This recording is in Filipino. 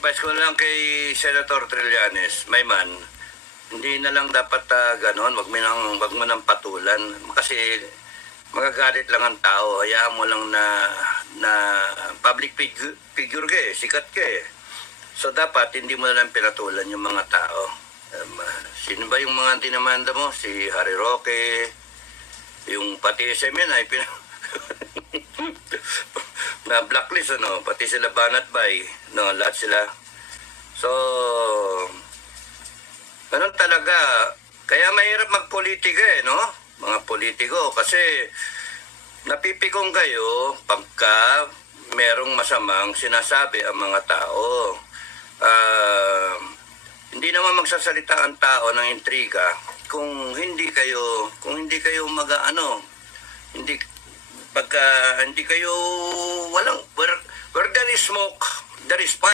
advice ko lang kay Senator Trillanes, my man, hindi na lang dapat ganon, wag mo nang patulan. Kasi magagalit lang ang tao. Hayaan mo lang na public figure ka eh, sikat ka eh. So dapat hindi mo na lang pinatulan yung mga tao. Sino ba yung mga dinamanda mo? Si Harry Roque, yung pati SMN ay na blacklist, ano, pati sila Banat Bay, no, lahat sila. So ganun talaga. Kaya mahirap magpolitika eh, no? Mga politiko. Kasi napipikong kayo pagka merong masamang sinasabi ang mga tao. Hindi naman magsasalita ang tao ng intriga kung hindi kayo hindi kayo where there is smoke, there is fire.